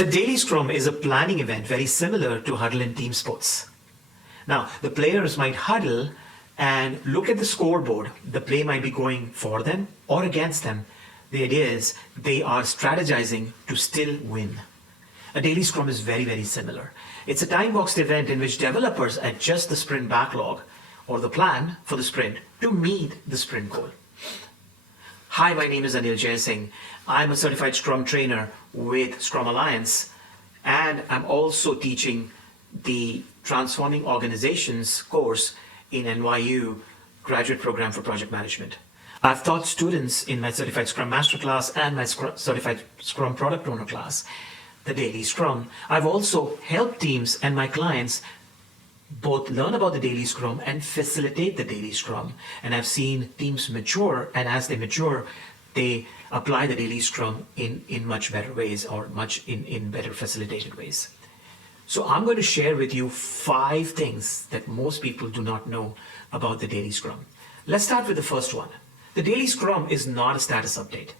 The Daily Scrum is a planning event very similar to huddle in team sports. Now, the players might huddle and look at the scoreboard. The play might be going for them or against them. The idea is they are strategizing to still win. A Daily Scrum is very, very similar. It's a time-boxed event in which developers adjust the sprint backlog or the plan for the sprint to meet the sprint goal. Hi, my name is Anil Jaising. I'm a certified Scrum trainer with Scrum Alliance, and I'm also teaching the Transforming Organizations course in NYU Graduate Program for Project Management. I've taught students in my Certified Scrum Master class and my Certified Scrum Product Owner class the Daily Scrum. I've also helped teams and my clients both learn about the Daily Scrum and facilitate the Daily Scrum. And I've seen teams mature, and as they mature, they apply the Daily Scrum in much better ways, or much in better facilitated ways. So I'm going to share with you 5 things that most people do not know about the Daily Scrum. Let's start with the first one. The Daily Scrum is not a status update.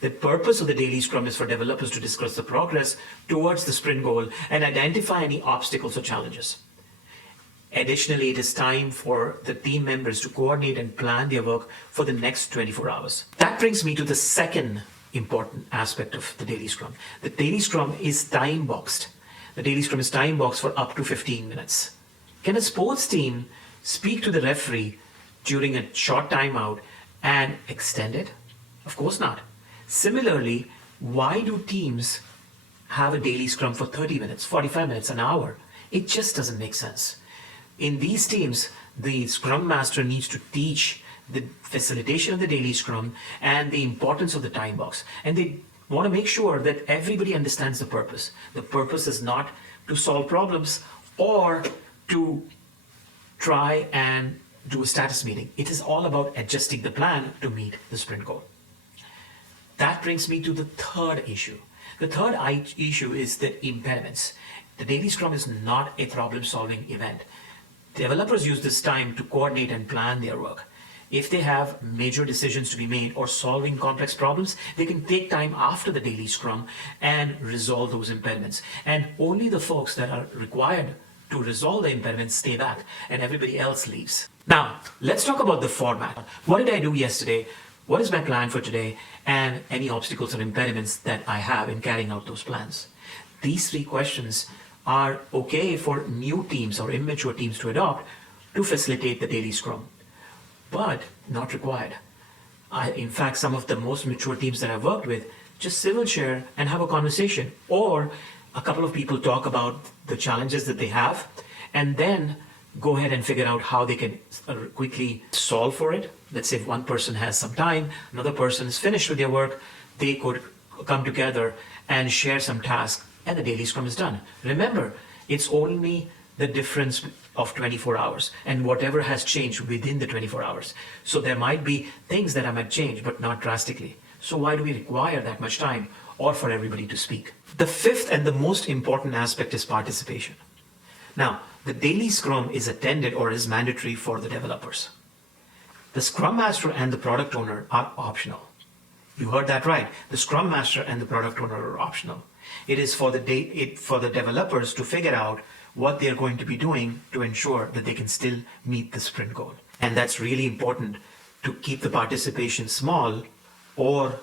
The purpose of the Daily Scrum is for developers to discuss the progress towards the sprint goal and identify any obstacles or challenges. Additionally, it is time for the team members to coordinate and plan their work for the next 24 hours. That brings me to the second important aspect of the Daily Scrum. The Daily Scrum is time-boxed. The Daily Scrum is time-boxed for up to 15 minutes. Can a sports team speak to the referee during a short timeout and extend it? Of course not. Similarly, why do teams have a Daily Scrum for 30 minutes, 45 minutes, an hour? It just doesn't make sense. In these teams, the Scrum Master needs to teach the facilitation of the Daily Scrum and the importance of the time box. And they want to make sure that everybody understands the purpose. The purpose is not to solve problems or to try and do a status meeting. It is all about adjusting the plan to meet the sprint goal. That brings me to the third issue. The third issue is the impediments. The Daily Scrum is not a problem-solving event. Developers use this time to coordinate and plan their work. If they have major decisions to be made or solving complex problems, they can take time after the Daily Scrum and resolve those impediments. And only the folks that are required to resolve the impediments stay back, and everybody else leaves. Now, let's talk about the format. What did I do yesterday? What is my plan for today? And any obstacles or impediments that I have in carrying out those plans. These 3 questions are okay for new teams or immature teams to adopt to facilitate the Daily Scrum, but not required. In fact, some of the most mature teams that I've worked with just civil share and have a conversation, or a couple of people talk about the challenges that they have and then go ahead and figure out how they can quickly solve for it. Let's say if one person has some time, another person is finished with their work, they could come together and share some tasks, and the Daily Scrum is done. Remember, it's only the difference of 24 hours and whatever has changed within the 24 hours. So there might be things that I might change, but not drastically. So why do we require that much time or for everybody to speak? The 5th and the most important aspect is participation. Now, the Daily Scrum is attended or is mandatory for the developers. The Scrum Master and the Product Owner are optional. You heard that right. The Scrum Master and the Product Owner are optional. It is for the developers to figure out what they're going to be doing to ensure that they can still meet the sprint goal. And that's really important to keep the participation small or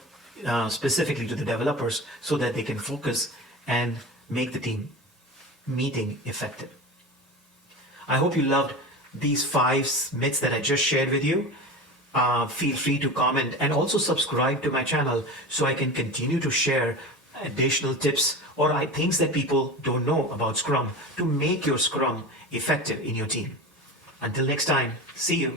specifically to the developers so that they can focus and make the team meeting effective. I hope you loved these 5 myths that I just shared with you. Feel free to comment and also subscribe to my channel so I can continue to share additional tips or things that people don't know about Scrum to make your Scrum effective in your team. Until next time, see you.